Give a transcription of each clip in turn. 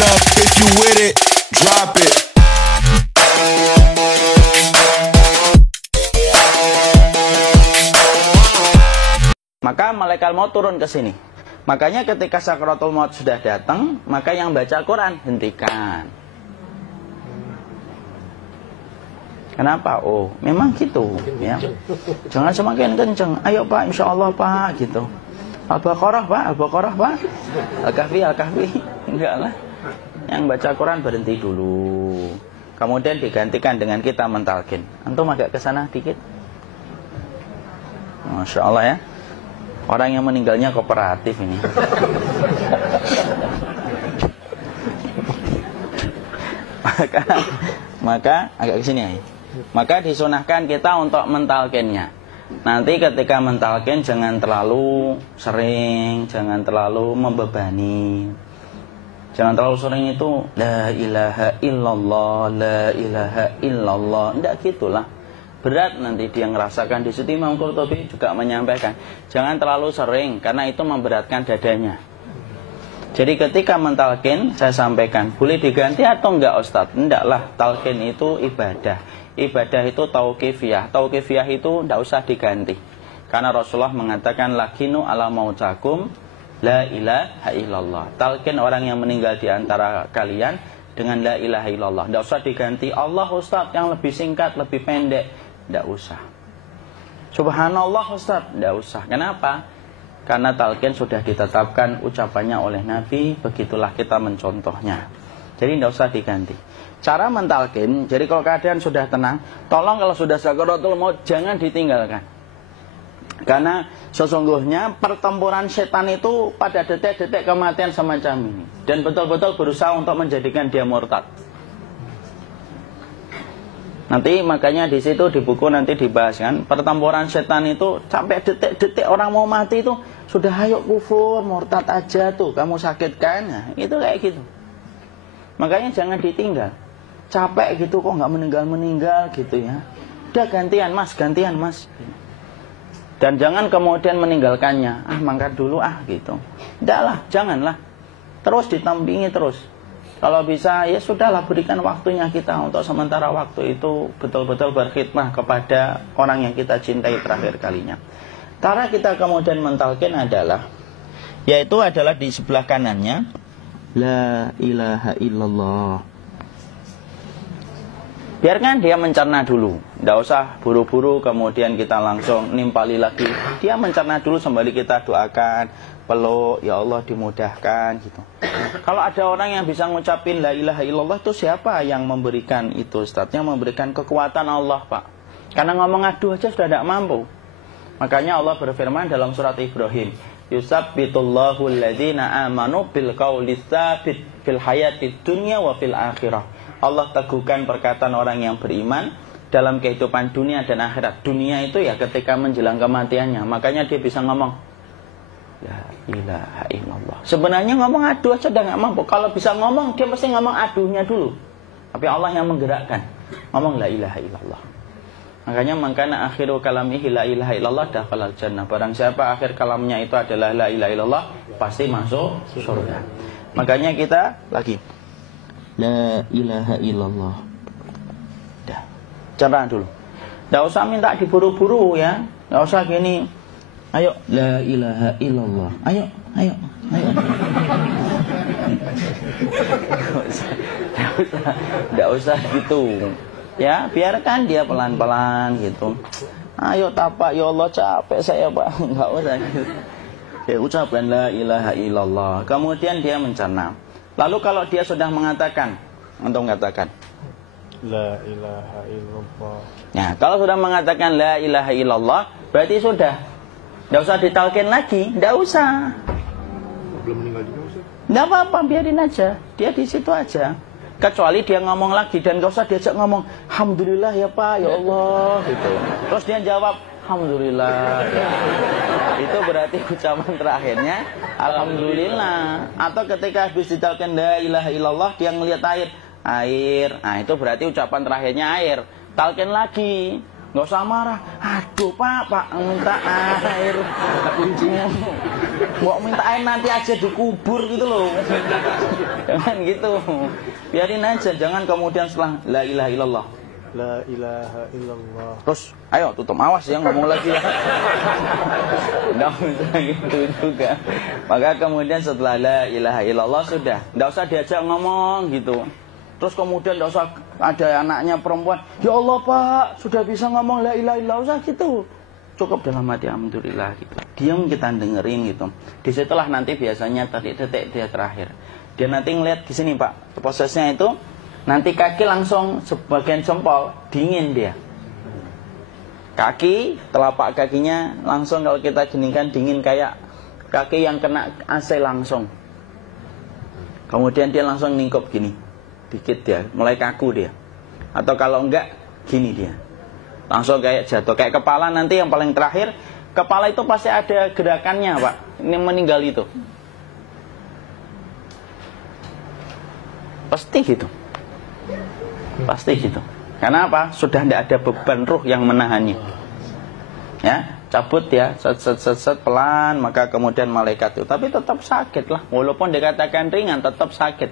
up if you with it, drop it. Maka malaikat maut turun ke sini. Makanya ketika sakaratul maut sudah datang, maka yang baca Quran hentikan. Kenapa? Oh, memang gitu, ya. Jangan semakin kenceng. Ayo Pak, insya Allah Pak, gitu. Al-Baqarah Pak, Al-Baqarah Pak. Al-Kahfi, Al-Kahfi. Enggak lah. Yang baca Quran berhenti dulu. Kemudian digantikan dengan kita mentalkin. Antum agak ke sana dikit. Masya Allah ya. Orang yang meninggalnya kooperatif ini. maka agak ke sini ya. Maka disunahkan kita untuk mentalkinnya. Nanti ketika mentalkin jangan terlalu sering, jangan terlalu membebani. Jangan terlalu sering itu la ilaha illallah, la ilaha illallah. Tidak gitulah. Berat nanti dia ngerasakan. Di situ Imam Qurtubi juga menyampaikan, jangan terlalu sering karena itu memberatkan dadanya. Jadi ketika mentalkin, saya sampaikan, boleh diganti atau enggak Ustadz? Enggak lah, talkin itu ibadah. Ibadah itu tauqifiyah. Tauqifiyah itu enggak usah diganti. Karena Rasulullah mengatakan, lakinu ala mautakum la ilaha illallah. Talkin orang yang meninggal di antara kalian dengan la ilaha illallah. Enggak usah diganti Allah Ustadz yang lebih singkat, lebih pendek. Enggak usah. Subhanallah Ustadz, enggak usah. Kenapa? Karena talqin sudah ditetapkan ucapannya oleh Nabi, begitulah kita mencontohnya. Jadi tidak usah diganti. Cara mentalqin, jadi kalau keadaan sudah tenang, tolong kalau sudah sakaratul maut jangan ditinggalkan. Karena sesungguhnya pertempuran setan itu pada detik-detik kematian semacam ini. Dan betul-betul berusaha untuk menjadikan dia murtad. Nanti makanya di situ di buku nanti dibahas kan, pertempuran setan itu sampai detik-detik orang mau mati itu sudah ayo kufur, murtad aja tuh, kamu sakit kan? Nah, itu kayak gitu. Makanya jangan ditinggal. Capek gitu kok nggak meninggal gitu ya. Udah gantian mas. Dan jangan kemudian meninggalkannya. Mangkat dulu gitu. Enggak lah, janganlah. Terus ditampingi terus. Kalau bisa ya sudahlah, berikan waktunya kita untuk sementara waktu itu betul-betul berkhidmah kepada orang yang kita cintai terakhir kalinya. Cara kita kemudian mentalkin adalah, yaitu adalah di sebelah kanannya la ilaha illallah. Biarkan dia mencerna dulu, tidak usah buru-buru kemudian kita langsung nimpali lagi. Dia mencerna dulu sembari kita doakan, peluk, ya Allah dimudahkan gitu. Kalau ada orang yang bisa ngucapin la ilaha illallah itu siapa yang memberikan itu Ustaz? Yang memberikan kekuatan Allah Pak. Karena ngomong aduh aja sudah tidak mampu. Makanya Allah berfirman dalam surat Ibrahim, yusabbitullahu alladhina amanu bil qawli tsabit fil hayatid dunya wa fil akhirah. Allah teguhkan perkataan orang yang beriman dalam kehidupan dunia dan akhirat. Dunia itu ya ketika menjelang kematiannya. Makanya dia bisa ngomong la ilaha illallah. Sebenarnya ngomong aduh aja udah gak mampu. Kalau bisa ngomong, dia mesti ngomong aduhnya dulu. Tapi Allah yang menggerakkan. Ngomong la ilaha illallah. Makanya mangkana akhiru kalamihi la ilaha illallah dakhalal jannah. Barang siapa akhir kalamnya itu adalah la ilaha illallah, pasti masuk surga. Makanya kita lagi la ilaha illallah. Dah. Cara dulu. Enggak usah minta diburu-buru ya. Enggak usah gini. Ayo la ilaha illallah. Ayo. Enggak usah gitu. Ya, biarkan dia pelan-pelan gitu. Ayo tapak, ya Allah capek saya Pak. Enggak usah gitu. Ya, ucapkan la ilaha illallah. Kemudian dia mencerna. Lalu kalau dia sudah mengatakan, untuk mengatakan la ilaha illallah. Nah, kalau sudah mengatakan la ilaha illallah, berarti sudah. Tidak usah ditalkin lagi, tidak usah. Belum meninggal juga Ustaz? Tidak apa-apa, biarin aja. Dia di situ aja. Kecuali dia ngomong lagi dan gak usah diajak ngomong alhamdulillah ya Pak, ya Allah gitu. Terus dia jawab alhamdulillah. Itu berarti ucapan terakhirnya alhamdulillah. Atau ketika habis ditalkin la ilaha illallah, dia ngelihat air. Nah, itu berarti ucapan terakhirnya air. Talkin lagi. Nggak usah marah. Aduh Pak minta air. Kuncinya mau minta air nanti aja dikubur gitu loh. Jangan gitu. Biarin aja, jangan kemudian setelah la ilaha illallah. La ilaha illallah. Terus, ayo tutup, awas ya ngomong lagi ya. Nggak usah gitu juga. Maka kemudian setelah la ilaha illallah sudah, nggak usah diajak ngomong gitu. Terus kemudian nggak usah ada anaknya perempuan, ya Allah Pak, sudah bisa ngomong la ilaha illallah, usah gitu. Cukup dalam hati alhamdulillah gitu. Diam kita dengerin gitu. Disitulah nanti biasanya tadi detik dia terakhir. Dia nanti ngeliat di sini Pak, prosesnya itu nanti kaki langsung sebagian jempol dingin dia. Kaki, telapak kakinya langsung kalau kita geningkan dingin kayak kaki yang kena AC langsung. Kemudian dia langsung ningkup gini, dikit dia, mulai kaku dia. Atau kalau enggak, gini dia. Langsung kayak jatuh, kayak kepala nanti yang paling terakhir, kepala itu pasti ada gerakannya Pak. Ini meninggal itu. Pasti gitu. Pasti gitu. Karena apa? Sudah tidak ada beban ruh yang menahannya. Ya, cabut ya, set pelan, maka kemudian malaikat itu. Tapi tetap sakit lah, walaupun dikatakan ringan, tetap sakit.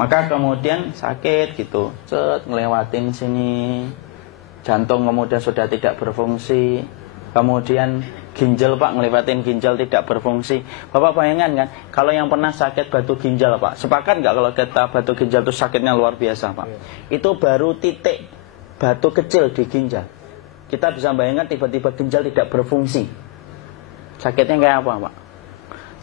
Maka kemudian sakit gitu, ngelewatin sini. Jantung kemudian sudah tidak berfungsi. Kemudian ginjal Pak, ngelewatin ginjal tidak berfungsi. Bapak bayangkan kan, kalau yang pernah sakit batu ginjal Pak, sepakat nggak kalau kita batu ginjal itu sakitnya luar biasa Pak? Itu baru titik batu kecil di ginjal. Kita bisa bayangkan tiba-tiba ginjal tidak berfungsi. Sakitnya kayak apa Pak?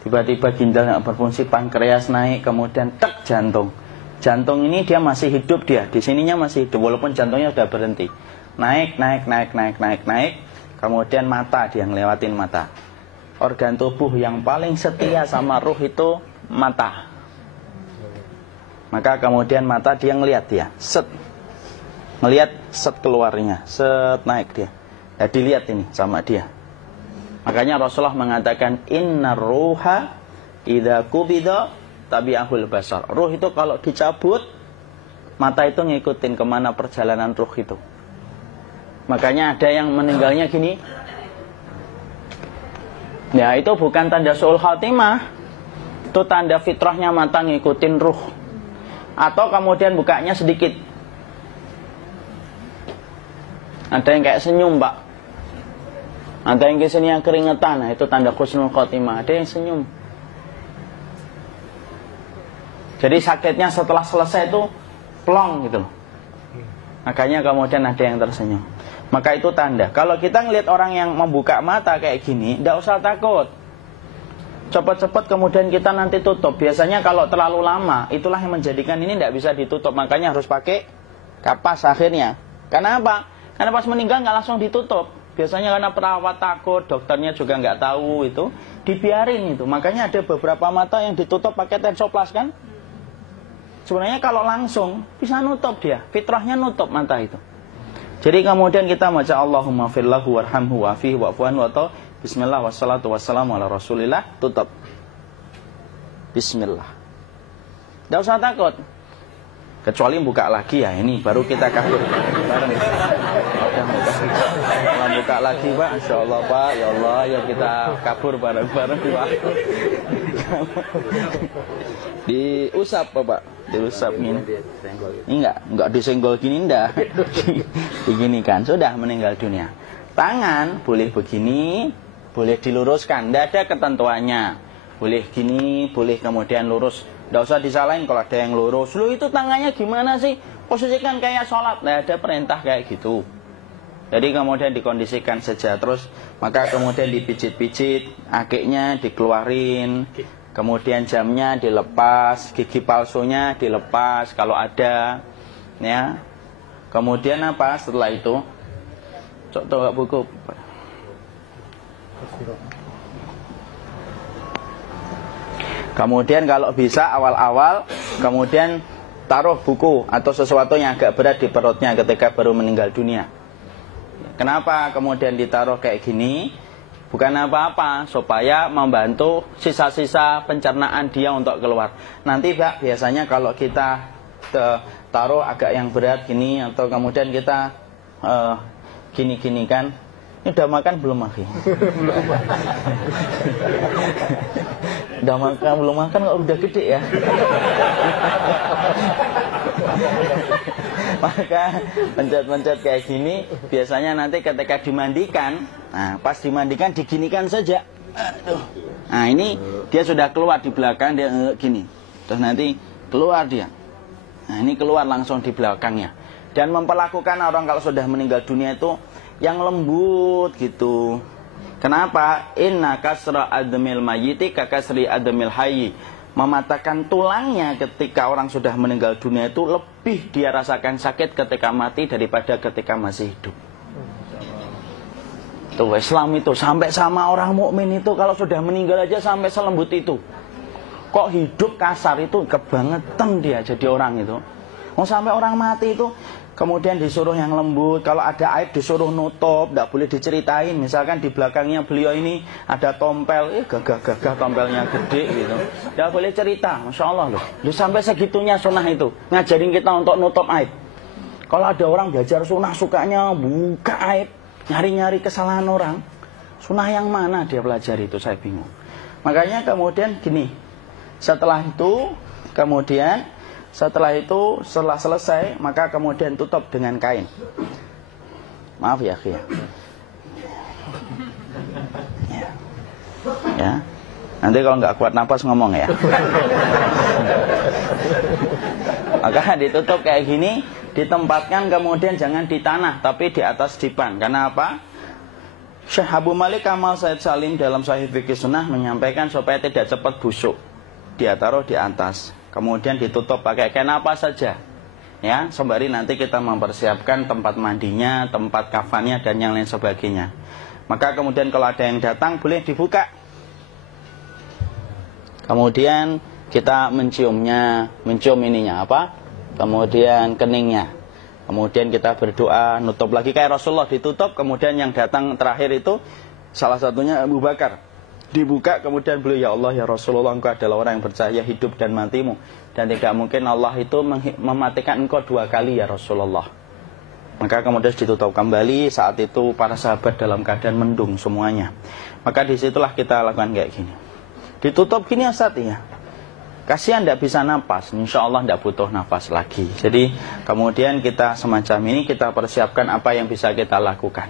Tiba-tiba ginjal nggak berfungsi, pankreas naik, kemudian tek jantung. Jantung ini dia masih hidup dia, di sininya masih hidup walaupun jantungnya sudah berhenti. Naik. Kemudian mata, dia ngelewatin mata. Organ tubuh yang paling setia sama ruh itu mata. Maka kemudian mata dia ngelihat dia, set. Ngelihat set keluarnya, set naik dia. Ya dilihat ini sama dia. Makanya Rasulullah mengatakan innar ruha idza qubida tabi'ahul basar. Ruh itu kalau dicabut, mata itu ngikutin kemana perjalanan ruh itu. Makanya ada yang meninggalnya gini. Ya itu bukan tanda su'ul khatimah. Itu tanda fitrahnya mata ngikutin ruh. Atau kemudian bukanya sedikit. Ada yang kayak senyum Pak. Ada yang kesini yang keringetan. Nah, itu tanda husnul khatimah. Ada yang senyum. Jadi sakitnya setelah selesai itu plong gitu loh. Makanya kemudian ada yang tersenyum. Maka itu tanda. Kalau kita ngelihat orang yang membuka mata kayak gini, tidak usah takut. Cepat-cepat kemudian kita nanti tutup. Biasanya kalau terlalu lama, itulah yang menjadikan ini tidak bisa ditutup. Makanya harus pakai kapas akhirnya. Karena apa? Karena pas meninggal nggak langsung ditutup. Biasanya karena perawat takut, dokternya juga nggak tahu itu, dibiarin itu. Makanya ada beberapa mata yang ditutup pakai tensoplas kan? Sebenarnya kalau langsung bisa nutup dia, fitrahnya nutup mata itu. Jadi kemudian kita baca Allahumma firlahu warhamhu wa'afihi wa'fuanhu atau bismillah wassalatu wassalamu ala rasulillah, tutup. Bismillah. Tidak usah takut. Kecuali buka lagi ya, ini baru kita kabur bareng. Buka lagi Pak, Insya Allah Pak, ya Allah, ya kita kabur bareng-bareng Pak. Diusap Pak, diusap gini. Enggak disenggol gini, enggak. Begini kan, sudah meninggal dunia. Tangan boleh begini, boleh diluruskan, enggak ada ketentuannya. Boleh gini, boleh kemudian lurus. Tidak usah disalahin kalau ada yang lurus. Lu itu tangannya gimana sih? Posisikan kayak sholat. Nah, ada perintah kayak gitu. Jadi kemudian dikondisikan saja. Terus maka kemudian dipijit-pijit, akiknya dikeluarin, kemudian jamnya dilepas, gigi palsunya dilepas kalau ada, ya. Kemudian apa setelah itu? Coba buku. Kemudian kalau bisa awal-awal, kemudian taruh buku atau sesuatu yang agak berat di perutnya ketika baru meninggal dunia. Kenapa kemudian ditaruh kayak gini? Bukan apa-apa, supaya membantu sisa-sisa pencernaan dia untuk keluar. Nanti Pak, biasanya kalau kita taruh agak yang berat gini, atau kemudian kita gini-gini kan, ini udah makan belum Akhi? Udah makan, belum makan kok udah gede ya. Maka pencet-pencet kayak gini biasanya nanti ketika dimandikan, nah pas dimandikan diginikan saja. Aduh. Nah ini dia sudah keluar di belakang, dia gini. Terus nanti keluar dia. Nah ini keluar langsung di belakangnya. Dan memperlakukan orang kalau sudah meninggal dunia itu yang lembut gitu. Kenapa? Inna kasra admil mayyiti kakasri admil hayyi. Mematakan tulangnya ketika orang sudah meninggal dunia itu lebih dia rasakan sakit ketika mati daripada ketika masih hidup. Tuh Islam itu sampai sama orang mukmin itu kalau sudah meninggal aja sampai selembut itu. Kok hidup kasar itu kebangetan dia jadi orang itu. Mau sampai orang mati itu kemudian disuruh yang lembut. Kalau ada aib disuruh nutup, tidak boleh diceritain. Misalkan di belakangnya beliau ini ada tompel, gagah-gagah tompelnya gede gitu. Tidak boleh cerita, Masya Allah loh. Sampai segitunya sunnah itu ngajarin kita untuk nutup aib. Kalau ada orang belajar sunnah sukanya buka aib, nyari-nyari kesalahan orang, sunnah yang mana dia pelajari itu saya bingung. Makanya kemudian gini, setelah selesai maka kemudian tutup dengan kain. Maaf ya, ya. Ya. Nanti kalau nggak kuat napas ngomong ya. Maka ditutup kayak gini, ditempatkan kemudian jangan di tanah tapi di atas dipan. Karena apa? Syekh Abu Malik Kamal Said Salim dalam Sahih Fikih Sunnah menyampaikan supaya tidak cepat busuk. Dia taruh di atas. Kemudian ditutup pakai kain apa saja. Ya, sembari nanti kita mempersiapkan tempat mandinya, tempat kafannya dan yang lain sebagainya. Maka kemudian kalau ada yang datang boleh dibuka. Kemudian kita mencium ininya apa? Kemudian keningnya. Kemudian kita berdoa, nutup lagi kayak Rasulullah ditutup, kemudian yang datang terakhir itu salah satunya Abu Bakar. Dibuka kemudian beliau, ya Allah ya Rasulullah, engkau adalah orang yang percaya hidup dan matimu, dan tidak mungkin Allah itu mematikan engkau 2 kali ya Rasulullah. Maka kemudian ditutup kembali. Saat itu para sahabat dalam keadaan mendung semuanya. Maka disitulah kita lakukan kayak gini. Ditutup gini Ustaz ya. Kasihan tidak bisa napas, insya Allah tidak butuh nafas lagi. Jadi kemudian kita semacam ini kita persiapkan apa yang bisa kita lakukan.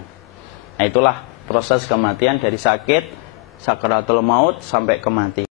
Nah itulah proses kematian dari sakit, sakaratul maut sampai kematian.